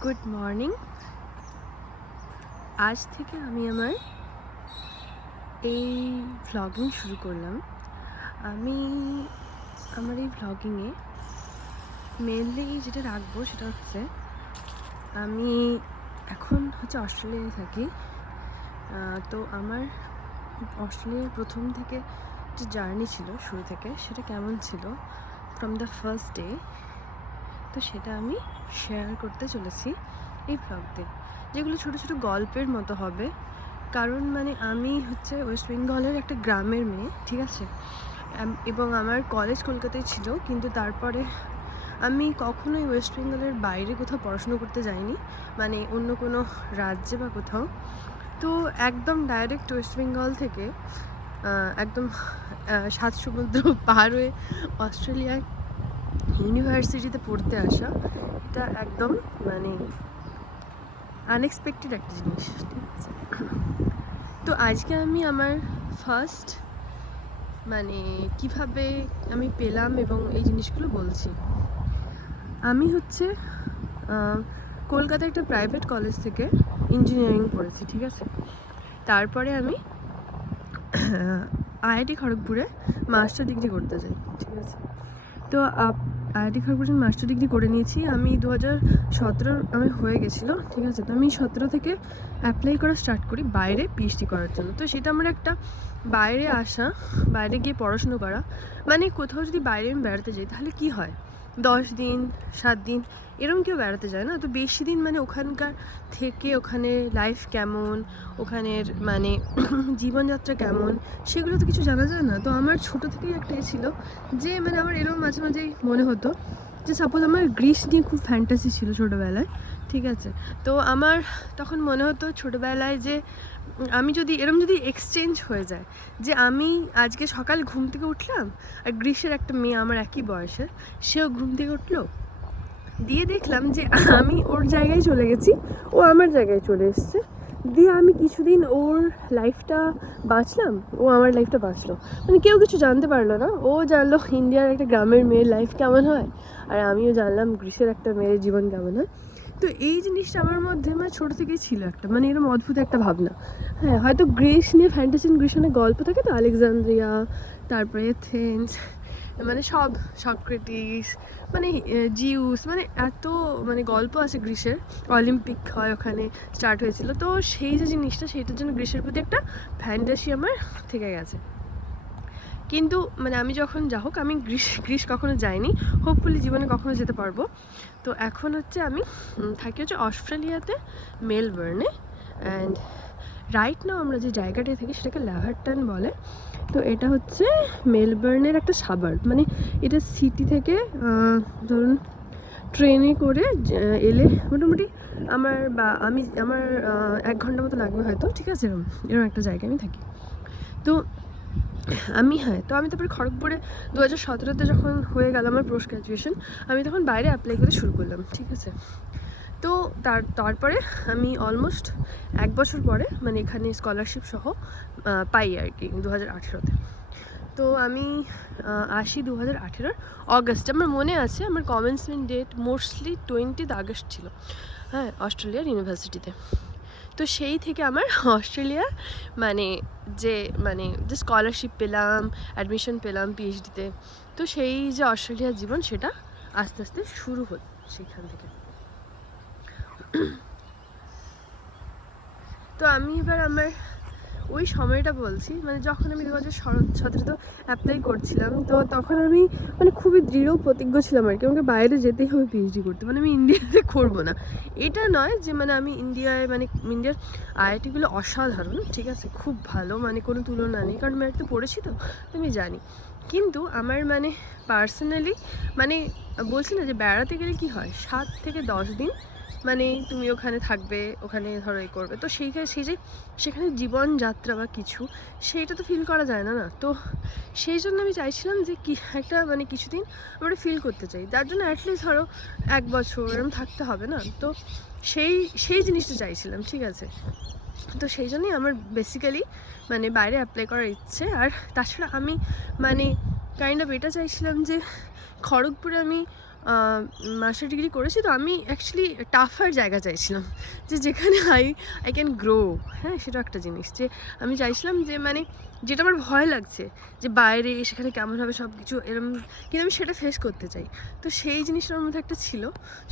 Good morning. আজ থেকে আমি আমার এই ভ্লগিং শুরু করলাম। আমি আমার এই ভ্লগিংয়ে মেনলি যেটা রাখবো সেটা হচ্ছে আমি এখন অস্ট্রেলিয়ায় থাকি। তো আমার অস্ট্রেলিয়ার প্রথম থেকে যে জার্নি ছিল শুরু থেকে সেটা কেমন ছিল ফ্রম দ্য ফার্স্ট ডে, তো সেটা আমি শেয়ার করতে চলেছি এই ভ্লগতে, যেগুলো ছোটো ছোটো গল্পের মতো হবে। কারণ আমি ওয়েস্ট বেঙ্গলের একটা গ্রামের মেয়ে, ঠিক আছে, এবং আমার কলেজ কলকাতায় ছিল, কিন্তু তারপরে আমি কখনোই ওয়েস্ট বেঙ্গলের বাইরে কোথাও পড়াশুনো করতে যাইনি, অন্য কোনো রাজ্যে বা কোথাও। তো একদম ডাইরেক্ট ওয়েস্ট বেঙ্গল থেকে একদম 7 সমুদ্র পার হয়ে অস্ট্রেলিয়া ইউনিভার্সিটিতে পড়তে আসা, এটা একদম আনএক্সপেক্টেড একটা জিনিস, ঠিক আছে। তো আজকে আমি আমার ফার্স্ট কিভাবে আমি পেলাম এবং এই জিনিসগুলো বলছি। আমি কলকাতায় একটা প্রাইভেট কলেজ থেকে ইঞ্জিনিয়ারিং পড়েছি, ঠিক আছে। তারপরে আমি আইআইটি খড়গপুরে মাস্টার ডিগ্রি করতে যাই, ঠিক আছে। তো আইআইটি খড়গপুরে মাস্টার ডিগ্রি করে নিয়েছি আমি 2017 আমি হয়ে গেছিলো, ঠিক আছে। তো আমি 17 থেকে অ্যাপ্লাই করা স্টার্ট করি বাইরে পিএইচডি করার জন্য। তো সেটা আমার একটা বাইরে আসা, বাইরে গিয়ে পড়াশুনো করা, কোথাও যদি বাইরে আমি বেড়াতে যাই তাহলে কি হয়, 10 দিন 7 দিন এরকম কেউ বেড়াতে যায় না। তো বেশি দিন ওখানকার থেকে ওখানে লাইফ কেমন, ওখানের জীবনযাত্রা কেমন, সেগুলো তো কিছু জানা যায় না। তো আমার ছোটো থেকেই একটা ছিল যে আমার এরকম মাঝে মাঝেই মনে হতো যে সাপোজ আমার গ্রিস নিয়ে খুব ফ্যান্টাসি ছিল ছোটোবেলায়, ঠিক আছে। তো আমার তখন মনে হতো ছোটোবেলায় যে আমি যদি এক্সচেঞ্জ হয়ে যায়, যে আমি আজকে সকাল ঘুম থেকে উঠলাম আর গ্রীষ্মের একটা মেয়ে আমার একই বয়সের, সেও ঘুম থেকে উঠলো, দিয়ে দেখলাম যে আমি ওর জায়গায় চলে গেছি, ও আমার জায়গায় চলে এসছে, দিয়ে আমি কিছুদিন ওর লাইফটা বাঁচলাম, ও আমার লাইফটা বাঁচলো, কেউ কিছু জানতে পারলো না। ও জানলো ইন্ডিয়ার একটা গ্রামের মেয়ের লাইফ কেমন হয়, আর আমিও জানলাম গ্রীষ্মের একটা মেয়ের জীবন কেমন হয়। তো এই জিনিসটা আমার মধ্যে ছোটো থেকেই ছিল একটা এরকম অদ্ভুত একটা ভাবনা। হ্যাঁ, হয়তো গ্রিস নিয়ে ফ্যান্টাসি গ্রীষ্মের গল্প থাকে তো, আলেকজান্দ্রিয়া, তারপরে এথেন্স, সব সক্রেটিস, জিউস, এত গল্প আছে গ্রীসের। অলিম্পিক হয় ওখানে, স্টার্ট হয়েছিল। তো সেই যে জিনিসটা, সেইটার জন্য গ্রীসের প্রতি একটা ফ্যান্টাসি আমার থেকে গেছে। কিন্তু আমি যখন হোক আমি গ্রীস কখনো যাইনি, হোপফুলি জীবনে কখনো যেতে পারবো। তো এখন আমি থাকি অস্ট্রেলিয়াতে, মেলবোর্নে। অ্যান্ড রাইট নাও আমরা যে জায়গাটায় থাকি সেটাকে ল্যাভারটন বলে। তো এটা মেলবোর্নের একটা সাবার্ব, এটা সিটি থেকে ধরুন ট্রেনে করে এলে মোটামুটি আমার 1 ঘন্টা মতো লাগবে হয়তো, ঠিক আছে। এরকম একটা জায়গায় আমি থাকি। তো আমি তারপরে খড়গপুরে 2017-তে যখন হয়ে গেল আমার পোস্ট গ্র্যাজুয়েশন, আমি তখন বাইরে অ্যাপ্লাই করতে শুরু করলাম, ঠিক আছে। তো তারপরে আমি অলমোস্ট 1 বছর পরে এখানে স্কলারশিপ সহ পাই আর কি 2018-তে। তো আমি আসি 2018-র অগস্টে। আমার মনে আছে আমার commencement date mostly 20th August ছিল, হ্যাঁ, অস্ট্রেলিয়ার ইউনিভার্সিটিতে। তো সেই থেকে আমার অস্ট্রেলিয়া যে যে স্কলারশিপ পেলাম, অ্যাডমিশন পেলাম পিএইচডিতে, তো সেই যে অস্ট্রেলিয়ার জীবন সেটা আস্তে আস্তে শুরু হল সেখান থেকে। তো আমি এবার আমার ওই সময়টা বলছি, যখন আমি 2017-তে অ্যাপ্লাই করছিলাম, তো তখন আমি খুবই দৃঢ় প্রতিজ্ঞ ছিলাম আর কি, আমাকে বাইরে যেতেই হবে পিএইচডি করতে, আমি ইন্ডিয়াতে করবো না। এটা নয় যে আমি ইন্ডিয়ায় ইন্ডিয়ার আইআইটিগুলো অসাধারণ, ঠিক আছে, খুব ভালো, কোনো তুলনা নেই, কারণ আমি একটা পড়েছি তো আমি জানি। কিন্তু আমার পার্সোনালি বলছি না যে বেড়াতে গেলে কি হয়, 7 থেকে 10 দিন তুমি ওখানে থাকবে, ওখানে ধরো করবে, তো সেখানে জীবনযাত্রা বা কিছু সেইটা তো ফিল করা যায় না। তো সেই জন্য আমি চাইছিলাম যে কি একটা কিছুদিন আমরা ফিল করতে চাই, তার জন্য অ্যাটলিস্ট ধরো 1 বছর এরকম থাকতে হবে না। তো সেই জিনিসটা চাইছিলাম, ঠিক আছে। তো সেই জন্যই আমার বেসিক্যালি বাইরে অ্যাপ্লাই করার ইচ্ছে। আর তাছাড়া আমি কাইন্ড অফ এটা চাইছিলাম যে খড়গপুরে আমি মাস্টার ডিগ্রি করেছি, তো আমি অ্যাকচুয়ালি টাফার জায়গা চাইছিলাম, যে যেখানে আই ক্যান গ্রো। হ্যাঁ, সেটা একটা জিনিস, যে আমি চাইছিলাম যে মানে যেটা আমার ভয় লাগছে যে বাইরে সেখানে কেমন হবে সব কিছু এরম, কিন্তু আমি সেটা ফেস করতে চাই। তো সেই জিনিসটার মধ্যে একটা ছিল,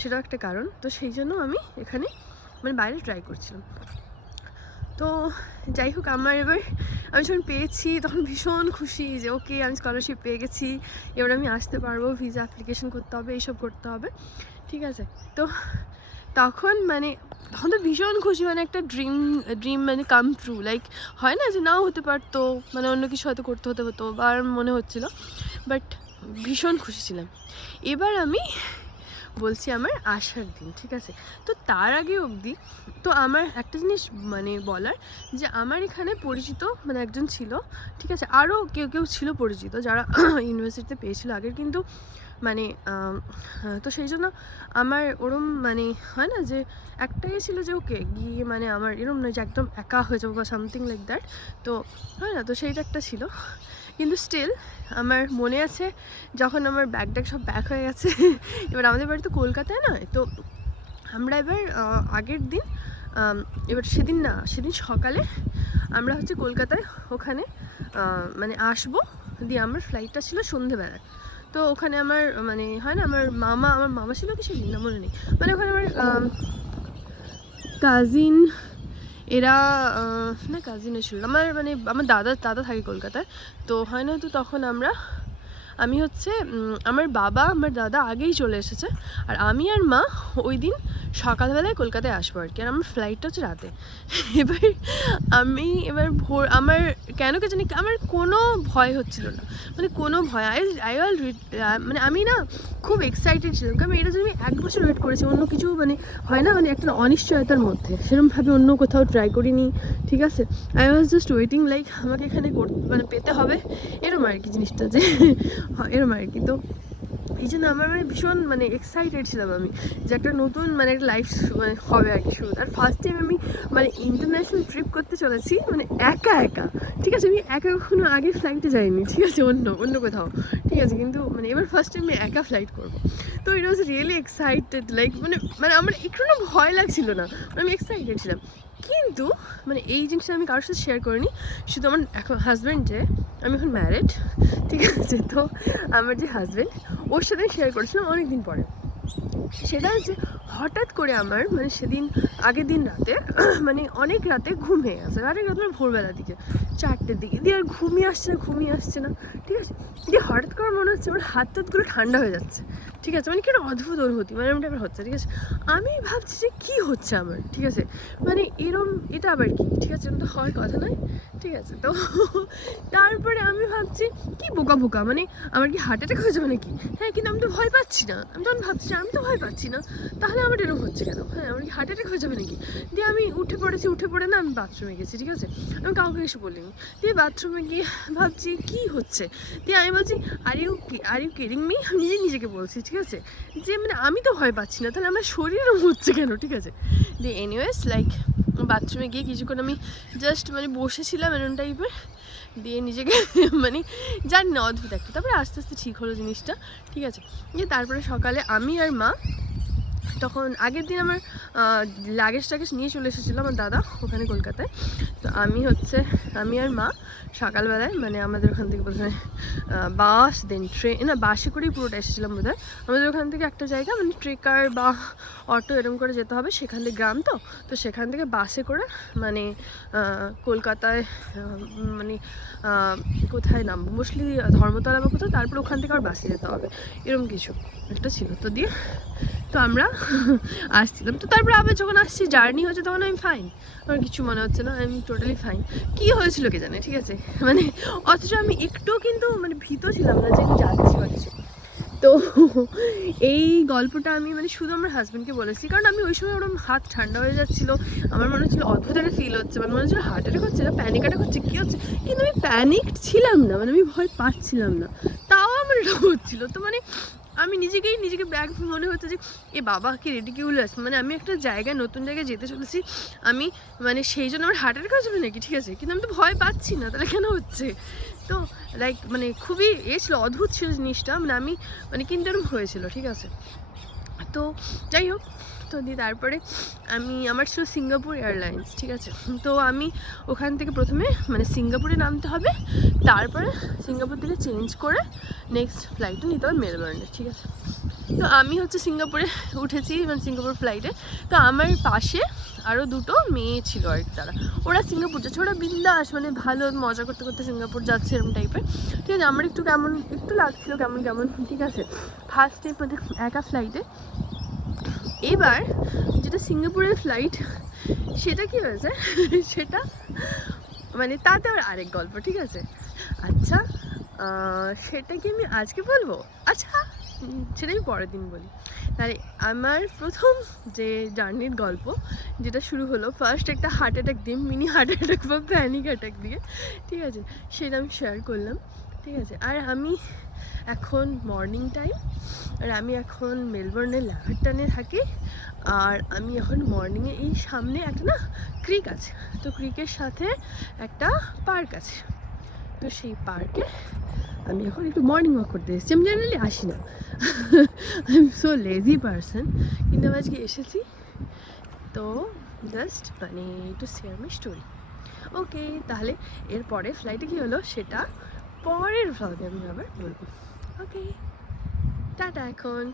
সেটাও একটা কারণ। তো সেই জন্য আমি এখানে মানে বাইরে ট্রাই করছিলাম। তো যাই হোক, আমার এবার আমি যখন পেয়েছি তখন ভীষণ খুশি যে ওকে আমি স্কলারশিপ পেয়ে গেছি, এবার আমি আসতে পারবো, ভিসা অ্যাপ্লিকেশন করতে হবে, এইসব করতে হবে, ঠিক আছে। তো তখন তো ভীষণ খুশি, মানে একটা ড্রিম মানে কাম ট্রু, লাইক হয় না যে নাও হতে পারতো, মানে অন্য কিছু হয়তো করতে হতো বা মনে হচ্ছিলো, বাট ভীষণ খুশি ছিলাম। এবার আমি বলছি আমার আসার দিন, ঠিক আছে। তো তার আগে অবধি তো আমার একটা জিনিস মানে বলার, যে আমার এখানে পরিচিত মানে একজন ছিল, ঠিক আছে, আরও কেউ ছিল পরিচিত যারা ইউনিভার্সিটিতে পেয়েছিল আগের, কিন্তু মানে তো সেই জন্য আমার ওরম মানে হয় না যে একটাই ছিল যে ওকে গিয়ে মানে আমার এরম নয় যে একদম একা হয়ে যাবো বা সামথিং লাইক দ্যাট, তো হয় না, তো সেইটা একটা ছিল। কিন্তু স্টিল আমার মনে আছে যখন আমার ব্যাগ সব ব্যাক হয়ে গেছে, এবার আমাদের বাড়ি তো কলকাতায় নয়, তো আমরা এবার আগের দিন এবার সেদিন সকালে আমরা হচ্ছে কলকাতায় ওখানে মানে আসবো, দিয়ে আমার ফ্লাইটটা ছিল সন্ধেবেলায়। তো ওখানে আমার মানে হয় না আমার মামা ছিল কি সেদিন, না মনে নেই, মানে ওখানে আমার কাজিন এরা না কাজিন এসেছিল, আমার দাদা থাকে কলকাতায়, তো হয় না, তো তখন আমি হচ্ছে আমার বাবা আমার দাদা আগেই চলে এসেছে, আর আমি আর মা ওই দিন সকালবেলায় কলকাতায় আসবো আর কি, আর আমার ফ্লাইটটা হচ্ছে রাতে। এবার ভোর আমার কেন কে জানি আমার কোনো ভয় হচ্ছিল না, মানে কোনো ভয় মানে আমি না খুব এক্সাইটেড ছিলাম, কারণ এটা যদি আমি 1 বছর ওয়েট করেছি অন্য কিছু মানে হয় না, মানে একটা অনিশ্চয়তার মধ্যে সেরকমভাবে অন্য কোথাও ট্রাই করিনি, ঠিক আছে। I was just waiting like আমাকে এখানে মানে পেতে হবে, এরম আর কি জিনিসটা, যে এরম আর কি। তো এই জন্য আমার মানে ভীষণ মানে এক্সাইটেড ছিলাম আমি, যে একটা নতুন মানে একটা লাইফ মানে হবে আর কি শুরু। আর ফার্স্ট টাইম আমি মানে ইন্টারন্যাশনাল ট্রিপ করতে চলেছি, মানে একা, ঠিক আছে। আমি একা কখনো আগে ফ্লাইটে যাইনি, ঠিক আছে, অন্য কোথাও, ঠিক আছে, কিন্তু মানে এবার ফার্স্ট টাইম আমি একা ফ্লাইট করবো। তো ইট ওয়াজ রিয়েলি এক্সাইটেড, লাইক মানে আমার একটু না ভয় লাগছিল না, আমি এক্সাইটেড ছিলাম। কিন্তু মানে এই জিনিসটা আমি কারোর সাথে শেয়ার করিনি, শুধু আমার এখন হাজব্যান্ড, যে আমি এখন ম্যারিড, ঠিক আছে, তো আমার যে হাজব্যান্ড ওর সাথে শেয়ার করেছিলাম অনেক দিন পরে। সেটা হচ্ছে হঠাৎ করে আমার মানে সেদিন আগের দিন রাতে মানে অনেক রাতে ঘুম হয়ে গেছে, অনেক রাত মানে ভোরবেলার দিকে 4টের দিকে, দিয়ে আর ঘুমিয়ে আসছে না, ঠিক আছে। দিয়ে হঠাৎ করে মনে হচ্ছে আমার হাতগুলো ঠান্ডা হয়ে যাচ্ছে, ঠিক আছে, মানে কি একটা অদ্ভুত অনুভূতি মানে এমনটা আবার হচ্ছে, ঠিক আছে। আমি ভাবছি যে কী হচ্ছে আমার, ঠিক আছে, মানে এটা আবার কি, ঠিক আছে, তো হওয়ার কথা নয়, ঠিক আছে। তো তারপরে আমি ভাবছি কি বোকা মানে আমার কি হার্ট অ্যাটাক হয়ে যাবে নাকি, হ্যাঁ, কিন্তু আমি তো ভয় পাচ্ছি না, আমি তখন ভাবছি আমি তো ভয় পাচ্ছি না, তাহলে আমার এরকম হচ্ছে কেন, হ্যাঁ, আমার কি হার্ট অ্যাটাক হয়ে যাবে নাকি। দিয়ে আমি উঠে পড়ে না আমি বাথরুমে গেছি, ঠিক আছে, আমি কাউকে কিছু বলিনি। দিয়ে বাথরুমে গিয়ে ভাবছি কি হচ্ছে, দিয়ে আমি বলছি আর ইউ কিডিং মি, আমি নিজেকে বলছি, ঠিক আছে, যে মানে আমি তো ভয় পাচ্ছি না, তাহলে আমার শরীরও হচ্ছে কেন, ঠিক আছে। দিয়ে এনিওয়েজ লাইক বাথরুমে গিয়ে কিছুক্ষণ আমি জাস্ট মানে বসেছিলাম এরকম টাইপের, দিয়ে নিজেকে মানে জানি না অদ্ভুত একটা, তারপরে আস্তে আস্তে ঠিক হলো জিনিসটা, ঠিক আছে। দিয়ে তারপরে সকালে আমি আর মা, তখন আগের দিন আমার লাগেজ নিয়ে চলে এসেছিলো আমার দাদা ওখানে কলকাতায়। তো আমি আর মা সকালবেলায় মানে আমাদের ওখান থেকে প্রথমে বাস দেন ট্রেন, না বাসে করেই পুরোটা এসেছিলাম বোধহয়। আমাদের ওখান থেকে একটা জায়গা মানে ট্রেকার বা অটো এরকম করে যেতে হবে, সেখান থেকে গ্রাম, তো সেখান থেকে বাসে করে মানে কলকাতায় মানে কোথায় নামবো, মোস্টলি ধর্মতলা বা কোথাও, তারপর ওখান থেকে আবার বাসে যেতে হবে, এরকম কিছু একটা ছিল। তো আমরা আসছিলাম, তো তারপরে আবার যখন আসছি জার্নি হচ্ছে তখন আমি ফাইন, আমার কিছু মনে হচ্ছে না, আমি টোটালি ফাইন। কী হয়েছিল কে জানে, ঠিক আছে, মানে অথচ আমি একটু কিন্তু মানে ভীত ছিলাম না যে আমি যাচ্ছি বা কিছু। তো এই গল্পটা আমি মানে শুধু আমার হাজব্যান্ডকে বলেছি, কারণ আমি ওই সময় ওরকম হাত ঠান্ডা হয়ে যাচ্ছিলো, আমার মনে হচ্ছিলো অদ্ভুত একটা ফিল হচ্ছে, মানে মনে হচ্ছিলো হার্ট অ্যাটাক হচ্ছে না প্যানিক অ্যাটাক হচ্ছে, কী হচ্ছে, কিন্তু আমি প্যানিকড ছিলাম না, মানে আমি ভয় পাচ্ছিলাম না, তাও আমার এটা হচ্ছিলো। তো মানে আমি নিজেকে ব্যাগ মনে হচ্ছে যে এ বাবা কি রেডিকিউলাস, মানে আমি একটা জায়গায় নতুন জায়গায় যেতে চলেছি, আমি মানে সেই জন্য আমার হার্ট অ্যাটাক হয়ে যাবে নাকি, ঠিক আছে, কিন্তু আমি তো ভয় পাচ্ছি না, তাহলে কেন হচ্ছে? তো লাইক মানে খুবই ছিল, অদ্ভুত ছিল জিনিসটা, মানে আমি মানে কিন্তু এরকম হয়েছিল, ঠিক আছে। তো যাই হোক, তো দিয়ে তারপরে আমার ছিল সিঙ্গাপুর এয়ারলাইন্স, ঠিক আছে। তো আমি ওখান থেকে প্রথমে মানে সিঙ্গাপুরে নামতে হবে, তারপরে সিঙ্গাপুর থেকে চেঞ্জ করে নেক্সট ফ্লাইটে নিতে হবে মেলবোর্নে, ঠিক আছে। তো আমি হচ্ছে সিঙ্গাপুরে উঠেছি, মানে সিঙ্গাপুর ফ্লাইটে। তো আমার পাশে আরও দুটো মেয়ে ছিল আর কি, ওরা সিঙ্গাপুর যাচ্ছে, ওরা বিন্দাস মানে ভালো মজা করতে করতে সিঙ্গাপুর যাচ্ছে এরকম টাইপের, ঠিক আছে। আমার একটু লাগছিল কেমন, ঠিক আছে, ফার্স্ট টাইম মানে একা ফ্লাইটে। এবার যেটা সিঙ্গাপুরের ফ্লাইট, সেটা কি হয়েছে সেটা মানে তাতে আরেক গল্প, ঠিক আছে। আচ্ছা, সেটা কি আমি আজকে বলবো? আচ্ছা, সেটা আমি পরের দিন বলি। তাহলে আমার প্রথম যে জার্নির গল্প, যেটা শুরু হলো ফার্স্ট একটা হার্ট অ্যাটাক দিয়ে, মিনি হার্ট অ্যাটাক বা প্যানিক অ্যাটাক দিয়ে, ঠিক আছে, সেটা আমি শেয়ার করলাম, ঠিক আছে। আর আমি এখন মর্নিং টাইম, আর আমি এখন মেলবোর্নের ল্যাভারটনে থাকি, আর আমি এখন মর্নিংয়ে এই সামনে একটা না ক্রিক আছে, তো ক্রিকের সাথে একটা পার্ক আছে, তো সেই পার্কে আমি এখন একটু মর্নিং ওয়াক করতে এসেছি। আমি জেনারেলি আসি না, I am so lazy person, কিন্তু আমি আজকে এসেছি। তো জাস্ট মানে একটু শেয়ার মাই স্টোরি। ওকে, তাহলে এরপরে ফ্লাইটে কী হলো সেটা পরের ভ্লগে আমি আবার বলবো। ওকে, টাটা এখন।